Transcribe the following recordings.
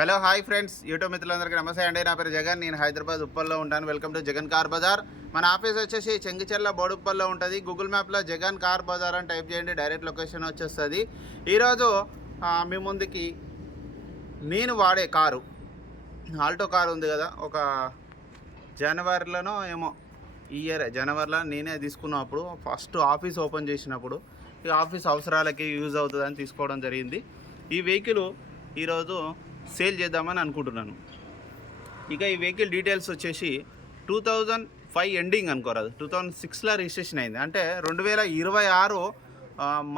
Hello hi friends. YouTube మిత్రులందరికీ నమస్తే అండి. నా పేరు జగన్. నేను హైదరాబాద్ ఉప్పల్లో ఉంటాను. Welcome to Jagan car Bazar. మన ఆఫీస్ వచ్చేసి చెంగిచెర్ల బోడుప్పల్లో ఉంటుంది. గూగుల్ మ్యాప్లో జగన్ కార్ బజార్ అని టైప్ చేయండి. డైరెక్ట్ లొకేషన్ వచ్చేస్తుంది. ఈరోజు మీ ముందుకి నేను వాడే కారు. ఆల్టో కారు ఉంది కదా. ఒక జనవరిలోనో ఏమో ఈ ఇయర్ జనవరిలో నేనే తీసుకున్నప్పుడు ఫస్ట్ ఆఫీస్ ఓపెన్ చేసినప్పుడు ఈ ఆఫీస్ అవసరాలకి యూజ్ అవుతుందని తీసుకోవడం జరిగింది. ఈ వెహికల్ ఈరోజు సేల్ చేద్దామని అనుకుంటున్నాను. ఇక ఈ వెహికల్ డీటెయిల్స్ వచ్చేసి టూ థౌజండ్ ఫైవ్ ఎండింగ్ అనుకోరాదు టూ థౌజండ్ సిక్స్లో రిజిస్ట్రేషన్ అయింది. అంటే రెండు వేల ఇరవై ఆరు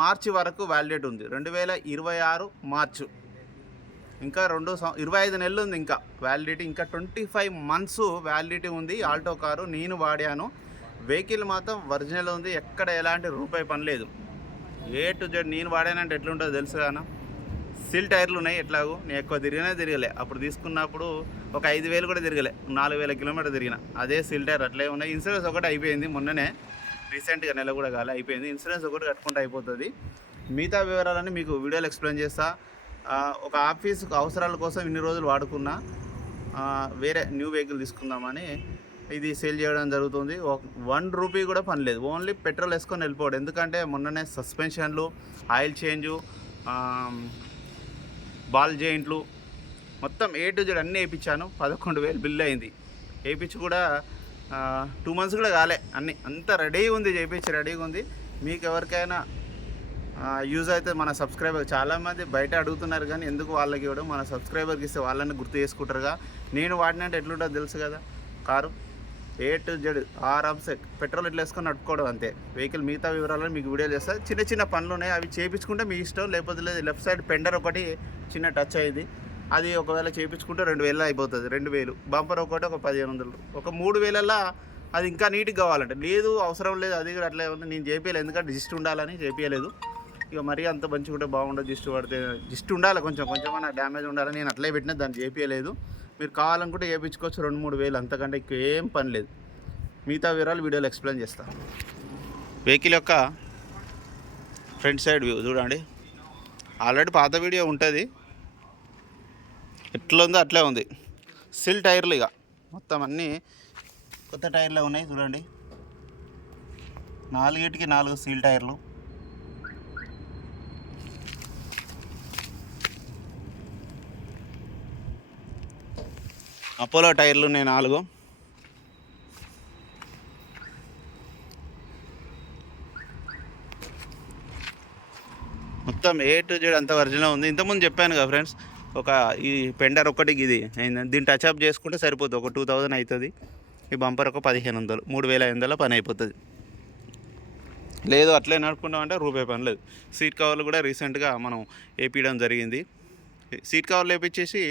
మార్చి వరకు వ్యాలిడేట్ ఉంది. రెండు వేల ఇరవై ఆరు మార్చు. ఇంకా రెండు ఇరవై ఐదు నెలలు ఉంది ఇంకా వ్యాలిడిటీ. ఇంకా ట్వంటీ ఫైవ్ మంత్స్ వ్యాలిడిటీ ఉంది. ఆల్టో కారు నేను వాడాను. వెహికల్ మాత్రం ఒరిజినల్ ఉంది. ఎక్కడ ఎలాంటి రూపాయి పని లేదు. ఏ టు జెడ్ నేను వాడానంటే ఎట్లుంటుందో తెలుసు కానీ సిల్ టైర్లు ఉన్నాయి ఎట్లాగో? నేను ఎక్కువ తిరిగినా తిరగలే. అప్పుడు తీసుకున్నప్పుడు ఒక ఐదు వేలు కూడా తిరగలే. నాలుగు వేల కిలోమీటర్ తిరిగిన. అదే సిల్ టైర్ అట్లే ఉన్నాయి. ఇన్సూరెన్స్ ఒకటి అయిపోయింది మొన్ననే. రీసెంట్గా నెల కూడా కాలే అయిపోయింది. ఇన్సూరెన్స్ ఒకటి కట్టుకుంటే అయిపోతుంది. మిగతా వివరాలన్నీ మీకు వీడియోలో ఎక్స్ప్లెయిన్ చేస్తా. ఒక ఆఫీస్ అవసరాల కోసం ఇన్ని రోజులు వాడుకున్నా వేరే న్యూ వెహికల్ తీసుకుందామని ఇది సేల్ చేయడం జరుగుతుంది. వన్ రూపీ కూడా పని లేదు. ఓన్లీ పెట్రోల్ వేసుకొని వెళ్ళిపోవడం. ఎందుకంటే మొన్ననే సస్పెన్షన్లు ఆయిల్ చేంజు బాల్ జాయింట్లు మొత్తం ఏ టు జెడ్ అన్నీ వేయించాను. పదకొండు వేలు బిల్ అయింది. వేయించి కూడా టూ మంత్స్ కూడా కాలే అన్నీ. అంత రెడీ ఉంది చేయించి రెడీగా ఉంది. మీకు ఎవరికైనా యూజ్ అయితే మన సబ్స్క్రైబర్ చాలామంది బయట అడుగుతున్నారు కానీ ఎందుకు వాళ్ళకి ఇవ్వడం? మన సబ్స్క్రైబర్కి ఇస్తే వాళ్ళని గుర్తు చేసుకుంటారుగా. నేను వాడినంటే ఎట్లుంటుందో తెలుసు కదా. కారు? ఏ టు జెడ్ ఆరామ్సే పెట్రోల్ ఇట్లా వేసుకొని నడుపుకోవడం అంతే. వెహికల్ మిగతా వివరాలను మీకు వీడియో చేస్తారు చిన్న చిన్న పనులు ఉన్నాయి అవి చేయించుకుంటే మీ ఇష్టం. లేకపోతే లేదు లెఫ్ట్ సైడ్ పెండర్ ఒకటి చిన్న టచ్ అయ్యింది అది ఒకవేళ చేయించుకుంటే రెండు వేలు అయిపోతుంది రెండు వేలు. బంపర్ ఒకటి ఒక పదిహేను వందలు. ఒక మూడు వేలల్లో అది ఇంకా నీట్గా కావాలంటే. లేదు అవసరం లేదు అది కూడా అట్లే ఉంది. నేను చేపించలేదు ఎందుకంటే జిస్ట్ ఉండాలని చేపించలేదు ఇక మరీ అంత మంచిగా ఉంటే బాగుండదు జిస్ట్ పడితే జిస్ట్ ఉండాలి కొంచెం. కొంచెం అన్న డ్యామేజ్ ఉండాలని నేను అట్లే పెట్టినా దాన్ని చేపించలేదు మీరు కావాలనుకుంటే వేయించుకోవచ్చు రెండు మూడు వేలు. అంతకంటే ఇంకా ఏం పని లేదు. మిగతా వివరాలు వీడియోలో ఎక్స్ప్లెయిన్ చేస్తా. వెహికల్ యొక్క ఫ్రంట్ సైడ్ వ్యూ చూడండి. ఆల్రెడీ పాత వీడియో ఉంటుంది. ఎట్లా ఉందో అట్లే ఉంది. సిల్ టైర్లు ఇక. మొత్తం అన్నీ కొత్త టైర్లు ఉన్నాయి. చూడండి. నాలుగిటికి నాలుగు సీల్ టైర్లు. అపోలో టైర్లు ఉన్నాయి నాలుగు. మొత్తం ఏ టు జెడ్ అంత ఒరిజినల్ ఉంది. ఇంతకుముందు చెప్పాను కదా ఫ్రెండ్స్ ఒక ఈ పెండర్ ఒక్కటికి ఇది అయింది. దీన్ని టచ్ అప్ చేసుకుంటే సరిపోతుంది. ఒక టూ థౌజండ్ అవుతుంది ఈ బంపర్ ఒక పదిహేను వందలు మూడు వేల ఐదు వందల పని అయిపోతుంది. లేదు అట్లే నడుపుకుంటాం అంటే రూపాయి పని లేదు. సీట్ కవర్లు కూడా రీసెంట్గా మనం వేపించడం జరిగింది. సీట్ కవర్లు వేపించేసి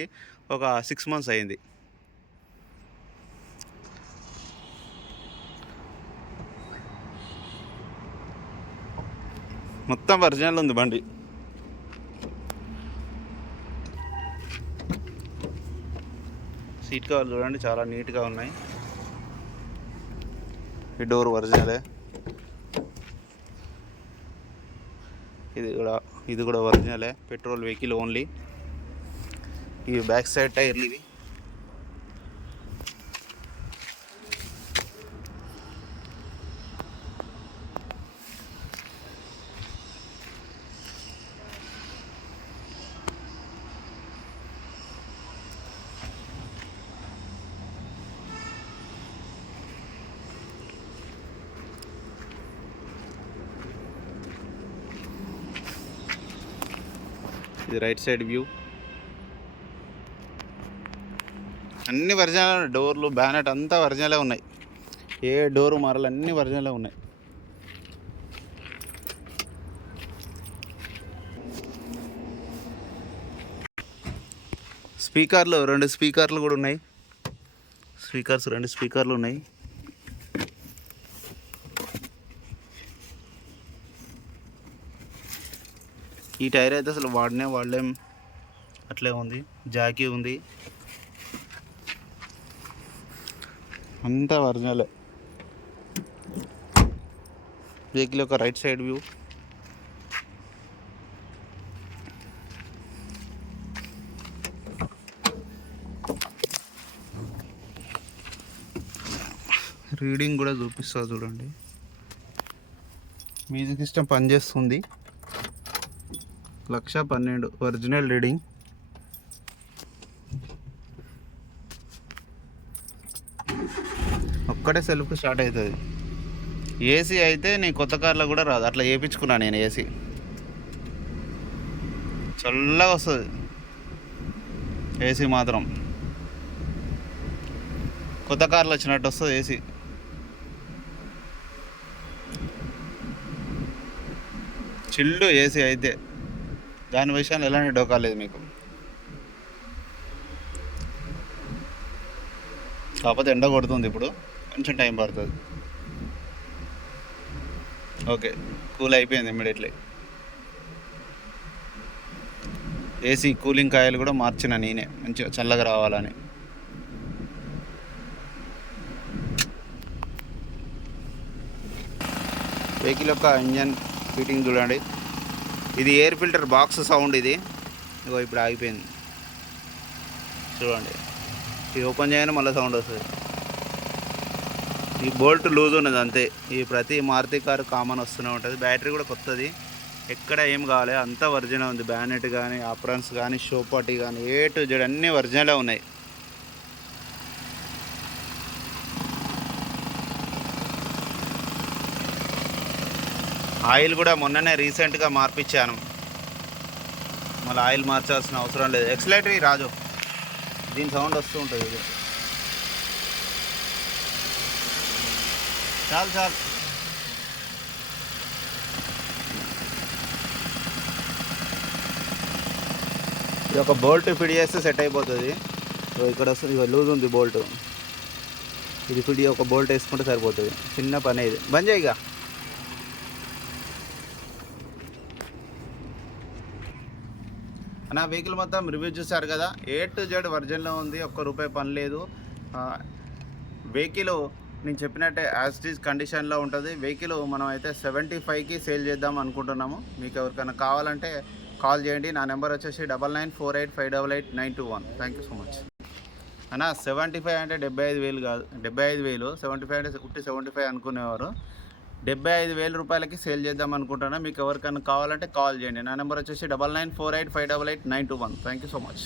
ఒక సిక్స్ మంత్స్ అయింది. మొత్తం ఒరిజినల్ ఉంది బండి. సీట్ కవర్లు చూడండి చాలా నీట్గా ఉన్నాయి. ఈ డోర్ ఒరిజినలే ఇది కూడా ఇది కూడా ఒరిజినలే పెట్రోల్ వెహికల్ ఓన్లీ ఇవి బ్యాక్ సైడ్ టైర్లు ఇవి. ఇది రైట్ సైడ్ వ్యూ. అన్ని ఒరిజినల్ డోర్లు బ్యానెట్ అంతా వర్జనలే ఉన్నాయి. ఏ డోరు మరలు అన్ని వర్జనలే ఉన్నాయి. స్పీకర్లు రెండు స్పీకర్లు కూడా ఉన్నాయి. స్పీకర్స్ రెండు స్పీకర్లు ఉన్నాయి. ఈ టైర్ అయితే అసలు వాడినే వాడలేం. అట్లే ఉంది. జాకీ ఉంది. అంతా ఒరిజినల్. వెహికల్ యొక్క రైట్ సైడ్ వ్యూ. రీడింగ్ కూడా చూపిస్తా చూడండి. మ్యూజిక్ సిస్టమ్ పనిచేస్తుంది. లక్ష పన్నెండు. Original reading. ఒక్కటే సెల్ఫ్ స్టార్ట్ అవుతుంది. ఏసీ అయితే నీ కొత్త కార్లో కూడా రాదు. అట్లా వేయించుకున్నా నేను ఏసీ. చల్లగా వస్తుంది. ఏసీ మాత్రం. కొత్త కార్లు వచ్చినట్టు వస్తుంది ఏసీ. చిల్లు ఏసీ అయితే. దాని విషయాన్ని ఎలాంటి డోకా లేదు మీకు? కాకపోతే ఎండ కొడుతుంది ఇప్పుడు. కొంచెం టైం పడుతుంది. ఓకే. కూల్ అయిపోయింది ఇమ్మీడియట్లీ. ఏసీ కూలింగ్ కాయలు కూడా మార్చిన నేనే. మంచిగా చల్లగా రావాలని. వెహికల్ యొక్క ఇంజన్ ఫిట్టింగ్ చూడండి. ఇది ఎయిర్ ఫిల్టర్ బాక్స్ సౌండ్ ఇది. ఇగో ఇప్పుడు ఆగిపోయింది. చూడండి. ఇది ఓపెన్ చేయగానే మళ్ళీ సౌండ్ వస్తుంది. ఈ బోల్ట్ లూజ్ ఉన్నది అంతే. ఈ ప్రతి మారుతి కారు కామన్ వస్తూనే ఉంటుంది. బ్యాటరీ కూడా కొత్తది. ఎక్కడ ఏం కావాలి అంతా ఒరిజినల్ ఉంది. బ్యానెట్ కానీ అప్రాన్స్ కానీ షోపాటి కానీ ఏ టు జెడ్ అన్నీ ఒరిజినలే ఉన్నాయి. ఆయిల్ కూడా మొన్ననే రీసెంట్గా మార్పిచ్చాను. మళ్ళీ ఆయిల్ మార్చాల్సిన అవసరం లేదు. ఎక్సలేటరీ రాజు. దీని సౌండ్ వస్తూ ఉంటుంది. ఇది చాలు చాలు. ఇది ఒక బోల్ట్ ఫిట్ చేస్తే సెట్ అయిపోతుంది. ఇక్కడ వస్తుంది ఇక లూజ్ ఉంది బోల్ట్. ఇది ఫిట్ ఒక బోల్ట్ వేసుకుంటే సరిపోతుంది. చిన్న పని ఇది. బంద్ చేయగా నా వెహికల్ మొత్తం రివ్యూ చూశారు కదా? ఏ టు జెడ్ వర్జన్లో ఉంది ఒక్క రూపాయి పని లేదు. వెహికల్ నేను చెప్పినట్టే యాజ్ కండిషన్లో ఉంటుంది. వెహికల్ మనం అయితే సెవెంటీ ఫైవ్కి సేల్ చేద్దాం అనుకుంటున్నాము. మీకు ఎవరికైనా కావాలంటే కాల్ చేయండి. నా నెంబర్ వచ్చేసి double nine four eight five double eight nine two one thank you so much అన్న సెవెంటీ ఫైవ్ అంటే డెబ్బై ఐదు వేలు కాదు డెబ్బై ఐదు వేలు. సెవెంటీ ఫైవ్ అంటే ఉట్టి సెవెంటీ ఫైవ్ అనుకునేవారు. డెబ్బై ఐదు వేల రూపాయలకి సేల్ చేద్దాం అనుకుంటున్నా. మీకు ఎవరికైనా కావాలంటే కాల్ చేయండి. నా నెంబర్ వచ్చేసి double nine four eight five double eight nine two one. Thank you so much.